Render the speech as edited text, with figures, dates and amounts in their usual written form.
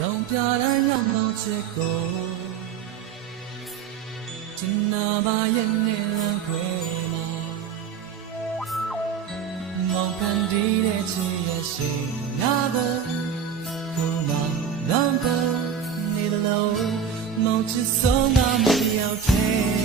တောင်ပြတိုင်းငါမောင်ချစ်ကိုကျနာပါရဲ့နဲ့လမ်းခွဲမှာမောင်ဖန်တီးတဲ့ချစ်ရဲ့ရှိငါကိုခုမှလမ်းပေါ်နေလို့မောင်ချစ်ဆုံးငါမရောက်သေး